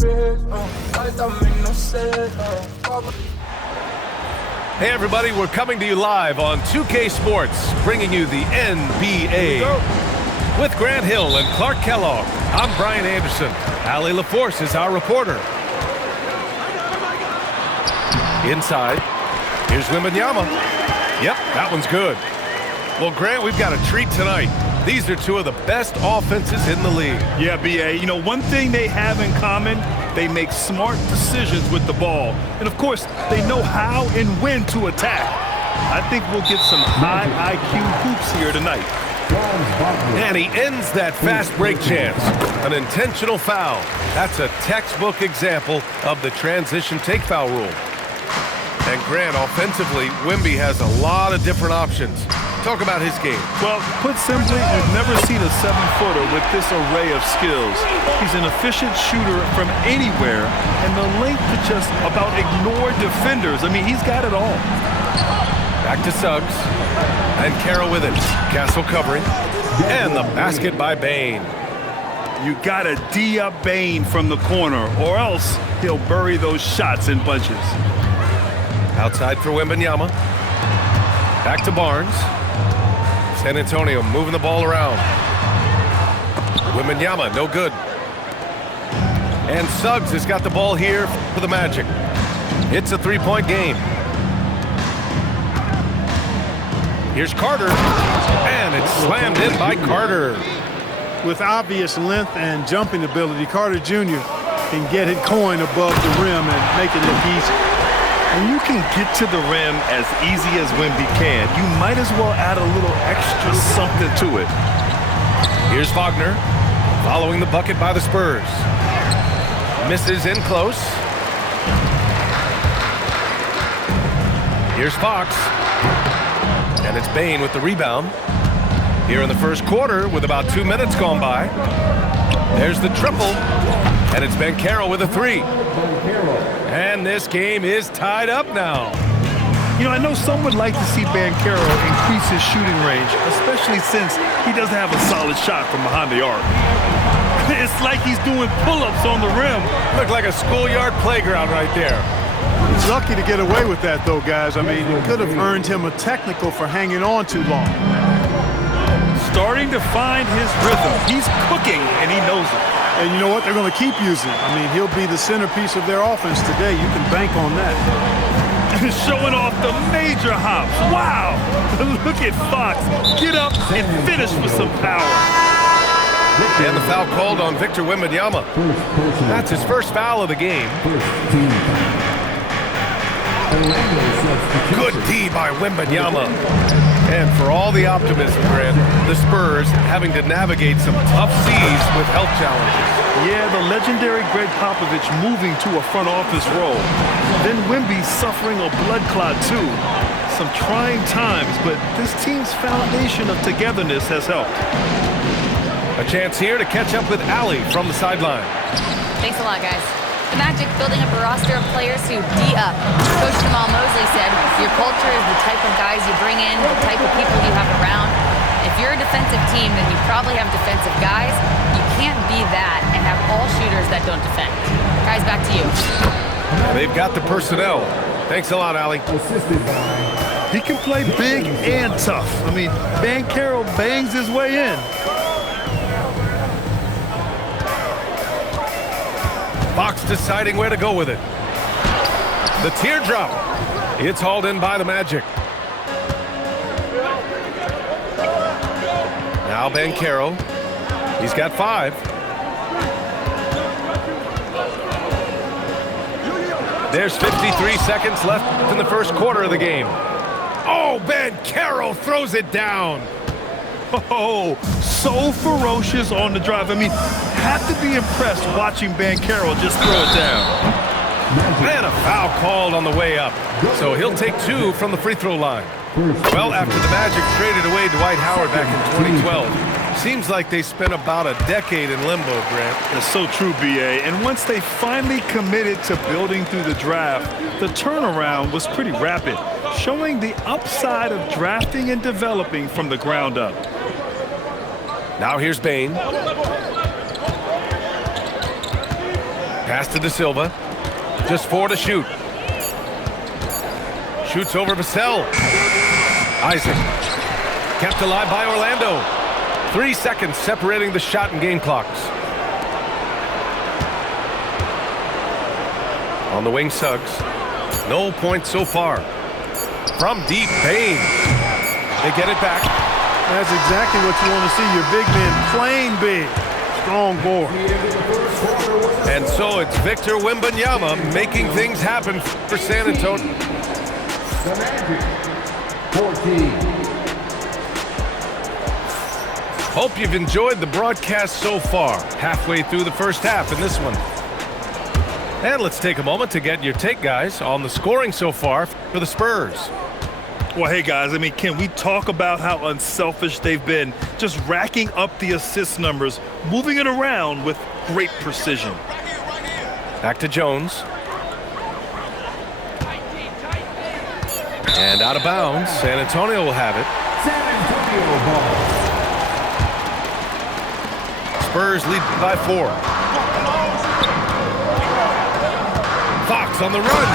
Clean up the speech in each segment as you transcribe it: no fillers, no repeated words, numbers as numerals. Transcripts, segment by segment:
Hey everybody, we're coming to you live on 2K Sports, bringing you the NBA. With Grant Hill and Clark Kellogg, I'm Brian Anderson. Allie LaForce is our reporter. Inside, here's Wembanyama. Yep, that one's good. Well, Grant, we've got a treat tonight. These are two of the best offenses in the league. Yeah, B.A., you know, one thing they have in common, they make smart decisions with the ball. And, of course, they know how and when to attack. I think we'll get some high IQ hoops here tonight. And he ends that fast break chance. An intentional foul. That's a textbook example of the transition take foul rule. And Grant, offensively, Wemby has a lot of different options. Talk about his game. Well, put simply, we've never seen a 7-footer with this array of skills. He's an efficient shooter from anywhere, and the length to just about ignore defenders. I mean, he's got it all. Back to Suggs. And Carroll with it. Castle covering. And the basket by Bane. You got to D up Bane from the corner, or else he'll bury those shots in bunches. Outside for Wembanyama. Back to Barnes. San Antonio moving the ball around. Wembanyama, no good. And Suggs has got the ball here for the Magic. It's a three-point game. Here's Carter. And it's slammed in by Carter. With obvious length and jumping ability, Carter Jr. can get it going above the rim and make it look easy. When you can get to the rim as easy as Wemby can, you might as well add a little extra something to it. Here's Wagner, following the bucket by the Spurs. Misses in close. Here's Fox. And it's Bane with the rebound. Here in the first quarter with about 2 minutes gone by. There's the triple. And it's Ben Carroll with a three. And this game is tied up now. You know, I know some would like to see Ben Carroll increase his shooting range, especially since he doesn't have a solid shot from behind the arc. It's like he's doing pull-ups on the rim. Looked like a schoolyard playground right there. He's lucky to get away with that, though, guys. I mean, it could have earned him a technical for hanging on too long. Starting to find his rhythm. He's cooking, and he knows it. And you know what? They're going to keep using him. I mean, he'll be the centerpiece of their offense today. You can bank on that. Showing off the major hops. Wow! Look at Fox. Get up and finish with some power. And the foul called on Victor Wembanyama. That's his first foul of the game. Good D by Wembanyama. And for all the optimism, Grant, the Spurs having to navigate some tough seas with health challenges. Yeah, the legendary Greg Popovich moving to a front office role. Then Wemby suffering a blood clot too. Some trying times, but this team's foundation of togetherness has helped. A chance here to catch up with Allie from the sideline. Thanks a lot, guys. The Magic building up a roster of players who D up. Coach Jamal Mosley said, your culture is the type of guys you bring in, the type of people you have around. If you're a defensive team, then you probably have defensive guys. You can't be that and have all shooters that don't defend. Guys, back to you. They've got the personnel. Thanks a lot, Allie. He can play big and tough. I mean, Ben Carroll bangs his way in. Fox deciding where to go with it. The teardrop. It's hauled in by the Magic. Now Ben Carroll. He's got 5. There's 53 seconds left in the first quarter of the game. Oh, Ben Carroll throws it down. Oh, so ferocious on the drive. I mean, have to be impressed watching Ben Carroll just throw it down. And a foul called on the way up. So he'll take 2 from the free throw line. Well, after the Magic traded away Dwight Howard back in 2012, seems like they spent about a decade in limbo, Grant. That's so true, B.A. And once they finally committed to building through the draft, the turnaround was pretty rapid, showing the upside of drafting and developing from the ground up. Now here's Bane. Pass to De Silva. Just 4 to shoot. Shoots over Vassell. Isaac. Kept alive by Orlando. 3 seconds separating the shot and game clocks. On the wing, Suggs. No points so far. From deep, Payne. They get it back. That's exactly what you want to see. Your big men playing big. Strong board. And so it's Victor Wembanyama making things happen for San Antonio. The Magic, 14. Hope you've enjoyed the broadcast so far. Halfway through the first half in this one. And let's take a moment to get your take, guys, on the scoring so far for the Spurs. Well, hey, guys, I mean, can we talk about how unselfish they've been? Just racking up the assist numbers, moving it around with great precision. Back to Jones. And out of bounds. San Antonio will have it. San Antonio ball. Spurs lead by 4. Fox on the run.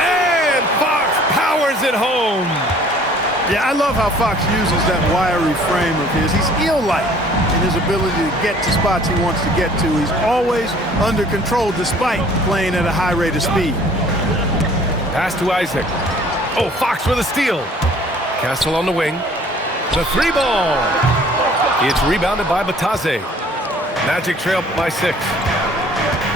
And Fox powers it home. Yeah, I love how Fox uses that wiry frame of his. He's eel-like in his ability to get to spots he wants to get to. He's always under control despite playing at a high rate of speed. Pass to Isaac. Oh, Fox with a steal. Castle on the wing. The 3 ball. It's rebounded by Batase. Magic trail by 6.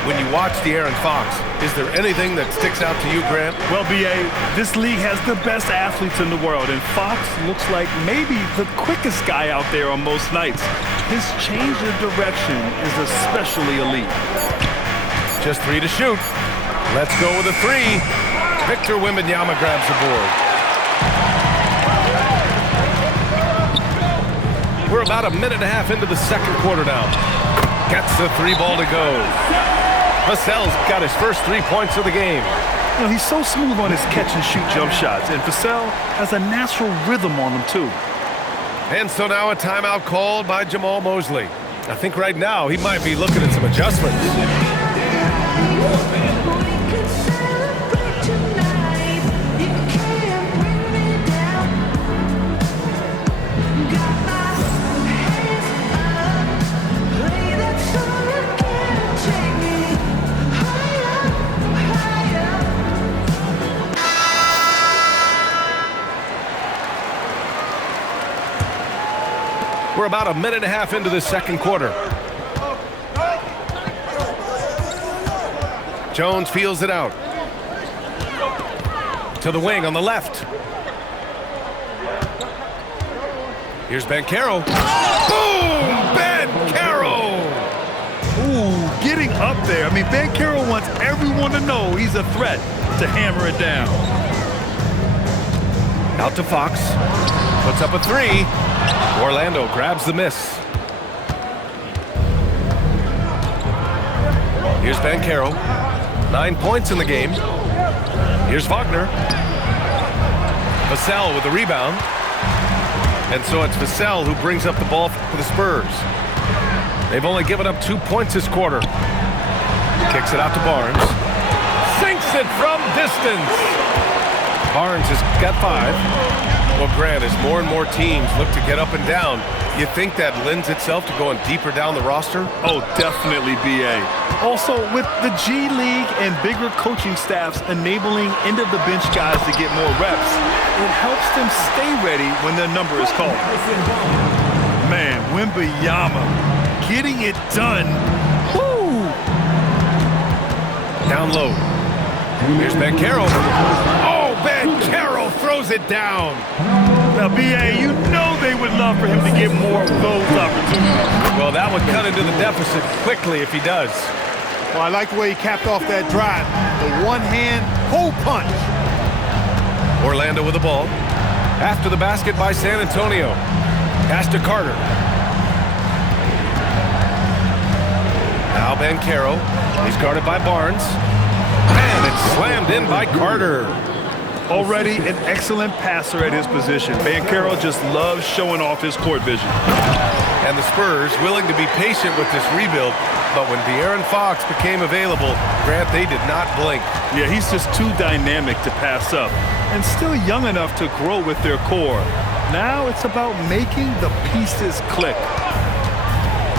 When you watch De'Aaron Fox, is there anything that sticks out to you, Grant? Well, B.A., this league has the best athletes in the world, and Fox looks like maybe the quickest guy out there on most nights. His change of direction is especially elite. Just 3 to shoot. Let's go with a 3. Victor Wembanyama grabs the board. We're about a minute and a half into the second quarter now. Gets the 3 ball to go. Vassell's got his first 3 points of the game. You know, he's so smooth on his catch-and-shoot jump shots, and Vassell has a natural rhythm on him, too. And so now a timeout called by Jamal Mosley. I think right now he might be looking at some adjustments. We're about a minute and a half into the second quarter. Jones feels it out. To the wing on the left. Here's Banchero. Boom! Banchero! Ooh, getting up there. I mean, Banchero wants everyone to know he's a threat to hammer it down. Out to Fox. Puts up a 3. Orlando grabs the miss. Here's Banchero. 9 points in the game. Here's Wagner. Vassell with the rebound. And so it's Vassell who brings up the ball for the Spurs. They've only given up 2 points this quarter. Kicks it out to Barnes. Sinks it from distance. Barnes has got 5. Well, Grant, as more and more teams look to get up and down, you think that lends itself to going deeper down the roster? Oh, definitely, B.A. Also, with the G League and bigger coaching staffs enabling end-of-the-bench guys to get more reps, it helps them stay ready when their number is called. Man, Wembanyama getting it done. Woo! Down low. Here's Banchero. Oh, Banchero throws it down. Now, B.A., you know they would love for him to get more of those opportunities. Well, that would cut into the deficit quickly if he does. Well, I like the way he capped off that drive. The one-hand hole punch. Orlando with the ball. After the basket by San Antonio. Pass to Carter. Now Banchero. He's guarded by Barnes. And it's slammed in by Carter. Already an excellent passer at his position. Banchero just loves showing off his court vision. And the Spurs, willing to be patient with this rebuild, But when De'Aaron Fox became available, Grant, they did not blink. Yeah, he's just too dynamic to pass up and still young enough to grow with their core. Now it's about making the pieces click.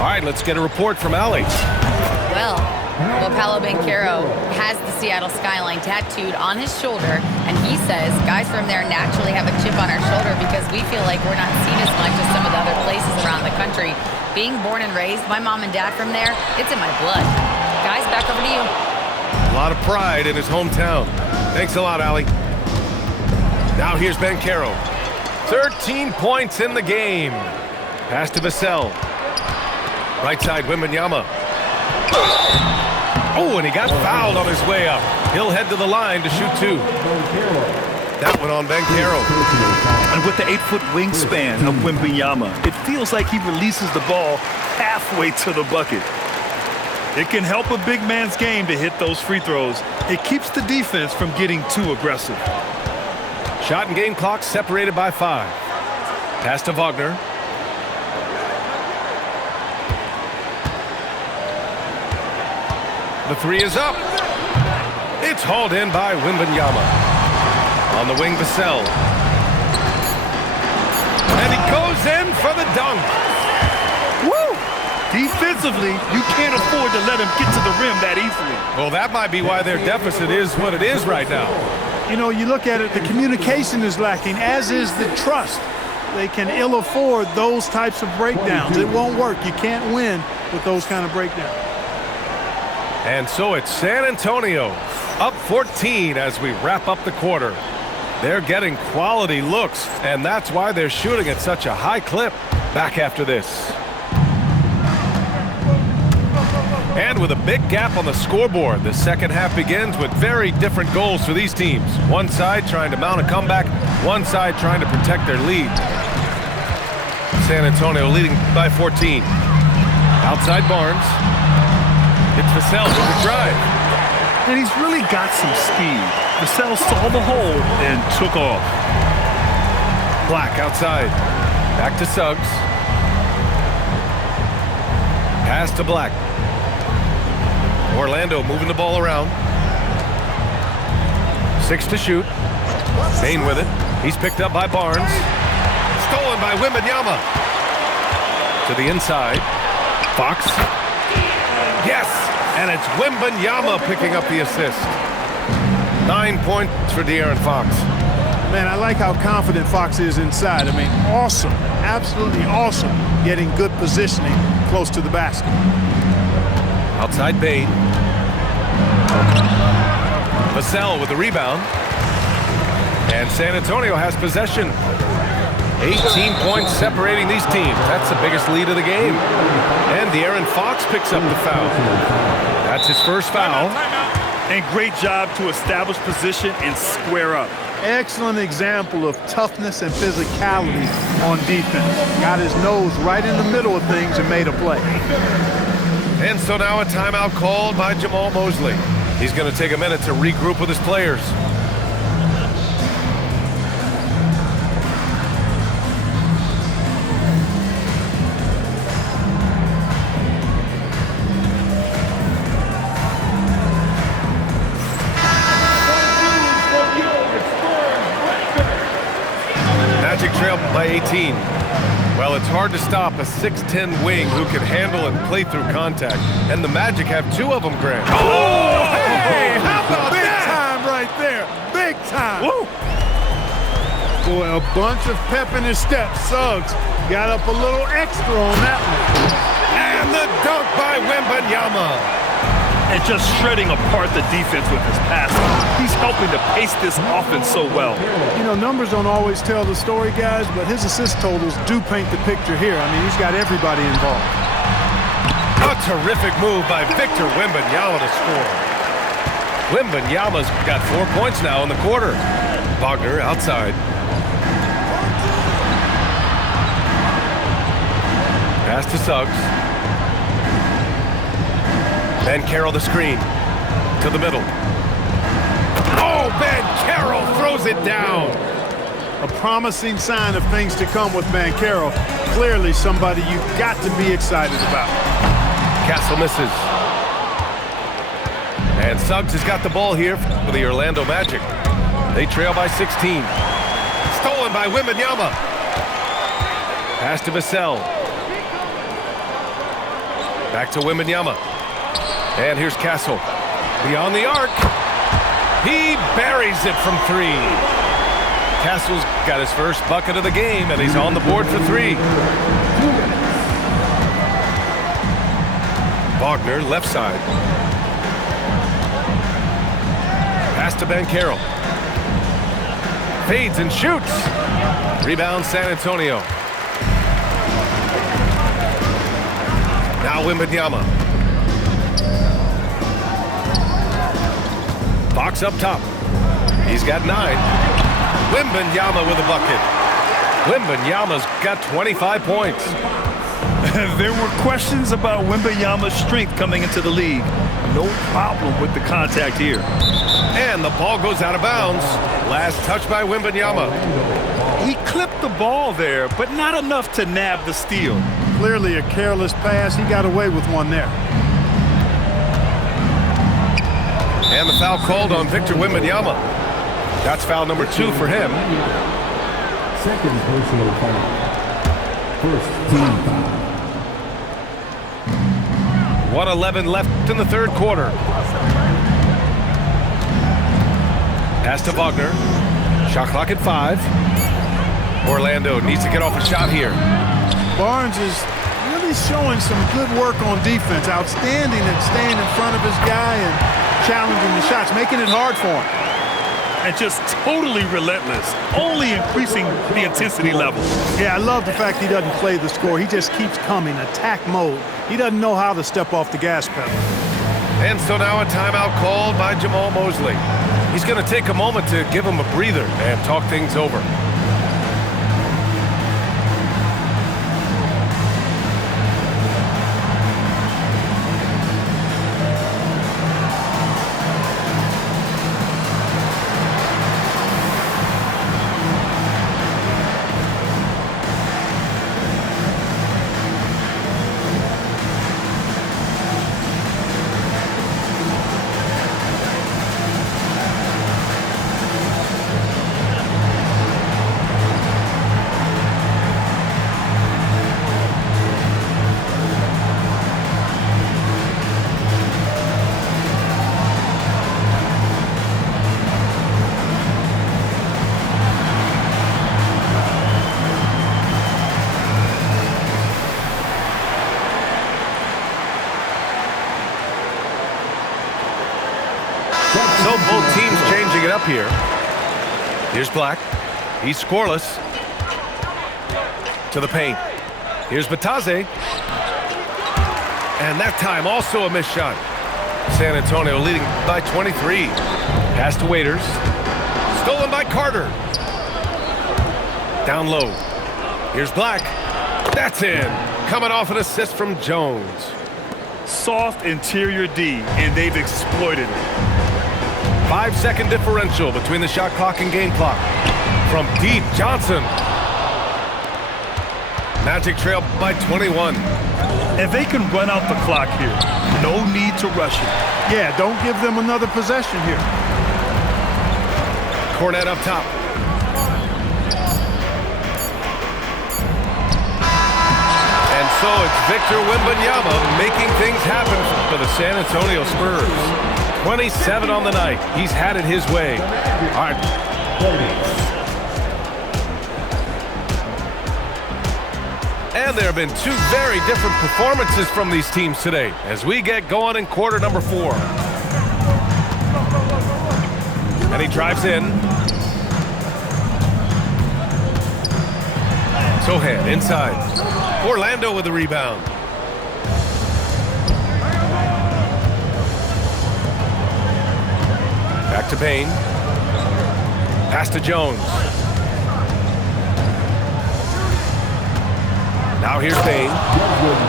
All right, let's get a report from Allie. Well, Paolo Banchero has the Seattle skyline tattooed on his shoulder, and he says guys from there naturally have a chip on our shoulder because we feel like we're not seen as much as some of the other places around the country. Being born and raised, my mom and dad from there, it's in my blood. Guys, back over to you. A lot of pride in his hometown. Thanks a lot, Allie. Now here's Banchero. 13 points in the game. Pass to Vassell. Right side, Wembanyama. Oh, and he got fouled on his way up. He'll head to the line to shoot two. That one on Banchero. And with the 8-foot wingspan of Wembanyama, it feels like he releases the ball halfway to the bucket. It can help a big man's game to hit those free throws. It keeps the defense from getting too aggressive. Shot and game clock separated by 5. Pass to Wagner. The three is up. It's hauled in by Wembanyama. On the wing, Vassell. And he goes in for the dunk. Woo! Defensively, you can't afford to let him get to the rim that easily. Well, that might be why their deficit is what it is right now. You know, you look at it, the communication is lacking, as is the trust. They can ill afford those types of breakdowns. It won't work. You can't win with those kind of breakdowns. And so it's San Antonio up 14 as we wrap up the quarter. They're getting quality looks, and that's why they're shooting at such a high clip. Back after this. And with a big gap on the scoreboard, the second half begins with very different goals for these teams. One side trying to mount a comeback, one side trying to protect their lead. San Antonio leading by 14. Outside Barnes. It's Vassell with the drive. And he's really got some speed. Vassell saw the hole and took off. Black outside. Back to Suggs. Pass to Black. Orlando moving the ball around. 6 to shoot. Bain with it. He's picked up by Barnes. Stolen by Wembanyama. To the inside. Fox. Yes! And it's Wembanyama picking up the assist. 9 points for De'Aaron Fox. Man, I like how confident Fox is inside. I mean, awesome. Absolutely awesome. Getting good positioning close to the basket. Outside Bain. Vassell with the rebound. And San Antonio has possession. 18 points separating these teams. That's the biggest lead of the game. And De'Aaron Fox picks up the foul. That's his first foul. And great job to establish position and square up. Excellent example of toughness and physicality on defense. Got his nose right in the middle of things and made a play. And so now a timeout called by Jamal Mosley. He's going to take a minute to regroup with his players. Magic trail by 18. Well, it's hard to stop a 6'10 wing who can handle and play through contact. And the Magic have 2 of them, Grant. Oh, hey, how about big time right there. Big time. Woo! Boy, a bunch of pep in his step. Suggs got up a little extra on that one. And the dunk by Wembanyama. And just shredding apart the defense with his passing. He's helping to pace this offense so well. You know, numbers don't always tell the story, guys, but his assist totals do paint the picture here. I mean, he's got everybody involved. A terrific move by Victor Wembanyama to score. Wembanyama's got 4 points now in the quarter. Wagner outside. Pass to Suggs. Banchero the screen. To the middle. Oh, Banchero throws it down. A promising sign of things to come with Banchero. Clearly somebody you've got to be excited about. Castle misses. And Suggs has got the ball here for the Orlando Magic. They trail by 16. Stolen by Wembanyama. Pass to Vassell. Back to Wembanyama. And here's Castle. Beyond the arc. He buries it from 3. Castle's got his first bucket of the game, and he's on the board for 3. Wagner, left side. Pass to Banchero. Fades and shoots. Rebound San Antonio. Now Wembanyama. Fox up top. He's got 9. Wembanyama with a bucket. Wembanyama's got 25 points. There were questions about Wembanyama's strength coming into the league. No problem with the contact here. And the ball goes out of bounds. Last touch by Wembanyama. He clipped the ball there, but not enough to nab the steal. Clearly a careless pass. He got away with one there. And the foul called on Victor Wembanyama. That's foul number 2 for him. Second personal foul. First team foul. 1:11 left in the third quarter. Pass to Wagner. Shot clock at 5. Orlando needs to get off a shot here. Barnes is really showing some good work on defense. Outstanding at staying in front of his guy and challenging the shots, making it hard for him. And just totally relentless, only increasing the intensity level. Yeah, I love the fact he doesn't play the score. He just keeps coming, attack mode. He doesn't know how to step off the gas pedal. And so now a timeout called by Jamal Mosley. He's going to take a moment to give him a breather and talk things over. So both teams changing it up here. Here's Black. He's scoreless. To the paint. Here's Batase. And that time also a missed shot. San Antonio leading by 23. Pass to Waiters. Stolen by Carter. Down low. Here's Black. That's in. Coming off an assist from Jones. Soft interior D, and they've exploited it. 5-second differential between the shot clock and game clock. From deep, Johnson. Magic trail by 21. And they can run out the clock here. No need to rush it. Yeah, don't give them another possession here. Cornet up top. And so it's Victor Wembanyama making things happen for the San Antonio Spurs. 27 on the night. He's had it his way. All right. And there have been 2 very different performances from these teams today as we get going in quarter number 4. And he drives in. Sohan inside. Orlando with the rebound. Back to Payne. Pass to Jones. Now here's Payne.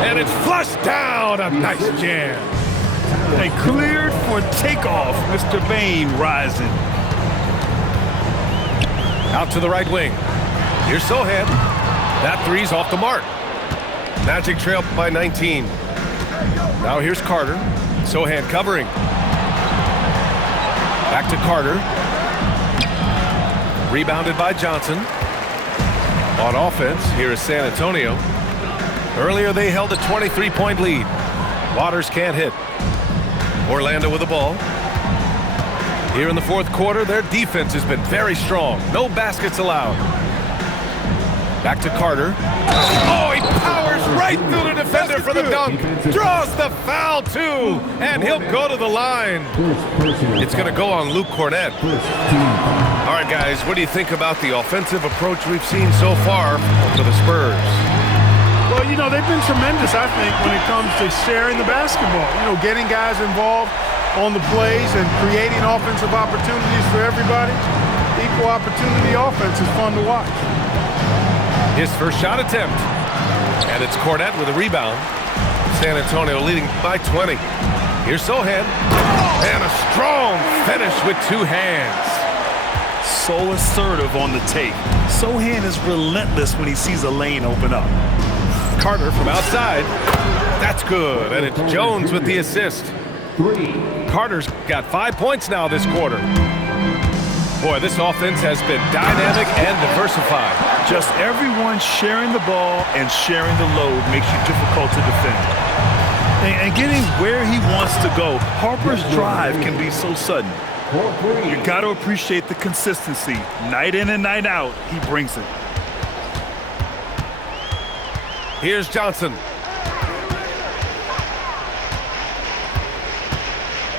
And it's flushed down. A nice jam. They cleared for takeoff. Mr. Bain rising. Out to the right wing. Here's Sohan. That three's off the mark. Magic trail by 19. Now here's Carter. Sohan covering. Back to Carter. Rebounded by Johnson. On offense, here is San Antonio. Earlier they held a 23-point lead. Waters can't hit. Orlando with the ball. Here in the fourth quarter, their defense has been very strong. No baskets allowed. Back to Carter. Oh, he powers right through the defender for the dunk. Draws the foul, too. And he'll go to the line. It's going to go on Luke Cornett. All right, guys, what do you think about the offensive approach we've seen so far for the Spurs? Well, you know, they've been tremendous, I think, when it comes to sharing the basketball. You know, getting guys involved on the plays and creating offensive opportunities for everybody. Equal opportunity offense is fun to watch. His first shot attempt. And it's Cornett with a rebound. San Antonio leading by 20. Here's Sohan. And a strong finish with two hands. So assertive on the tape. Sohan is relentless when he sees a lane open up. Carter from outside. That's good. And it's Jones with the assist. Carter's got 5 points now this quarter. Boy, this offense has been dynamic and diversified. Just everyone sharing the ball and sharing the load makes you difficult to defend. And getting where he wants to go, Harper's drive can be so sudden. You got to appreciate the consistency. Night in and night out, he brings it. Here's Johnson.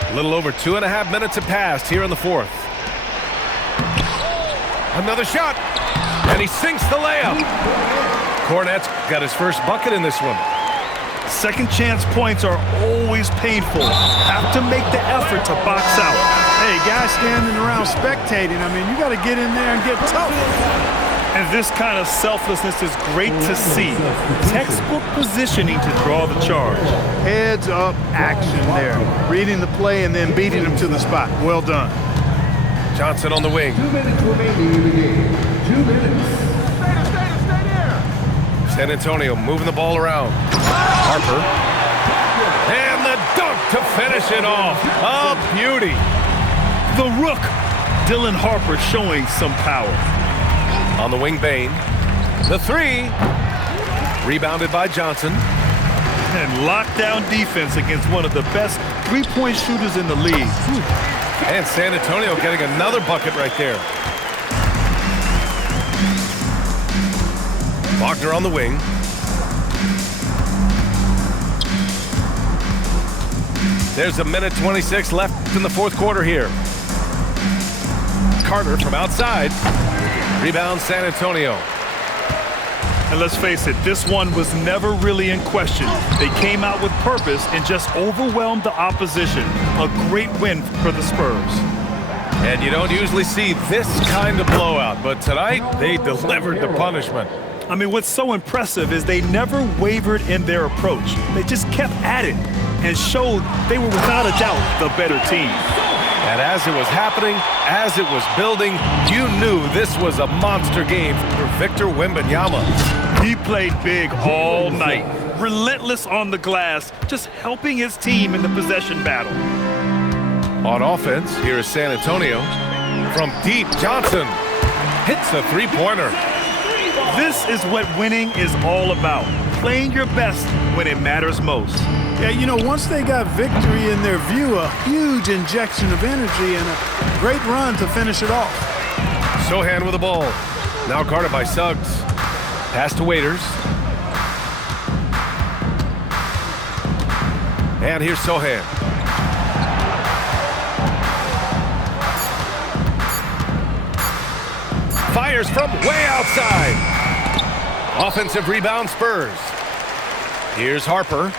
A little over 2.5 minutes have passed here in the fourth. Another shot, and he sinks the layup. Cornett's got his first bucket in this one. Second chance points are always painful. Have to make the effort to box out. Hey, guys standing around spectating, I mean, you got to get in there and get tough. And this kind of selflessness is great to see. Textbook positioning to draw the charge. Heads up action there. Reading the play and then beating him to the spot. Well done. Johnson on the wing. 2 minutes remaining in the game. 2 minutes. Stay there. San Antonio moving the ball around. Harper. And the dunk to finish it off. A beauty. The rook, Dylan Harper, showing some power. On the wing, Bain. The three. Rebounded by Johnson. And lockdown defense against one of the best three-point shooters in the league. And San Antonio getting another bucket right there. Wagner on the wing. There's 1:26 left in the fourth quarter here. Carter from outside. Rebound San Antonio. And let's face it, this one was never really in question. They came out with purpose and just overwhelmed the opposition. A great win for the Spurs. And you don't usually see this kind of blowout, but tonight they delivered the punishment. I mean, what's so impressive is they never wavered in their approach. They just kept at it and showed they were without a doubt the better team. And as it was happening, as it was building, you knew this was a monster game for Victor Wembanyama. He played big all night, relentless on the glass, just helping his team in the possession battle. On offense, here is San Antonio. From deep, Johnson hits a three-pointer. This is what winning is all about, playing your best when it matters most. Yeah, you know, once they got victory in their view, a huge injection of energy and a great run to finish it off. Sohan with the ball. Now guarded by Suggs. Pass to Waiters. And here's Sohan. Fires from way outside. Offensive rebound, Spurs. Here's Harper.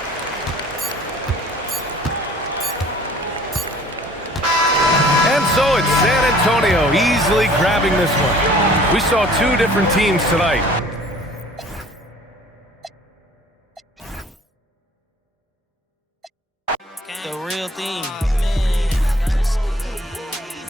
And so it's San Antonio easily grabbing this one. We saw two different teams tonight.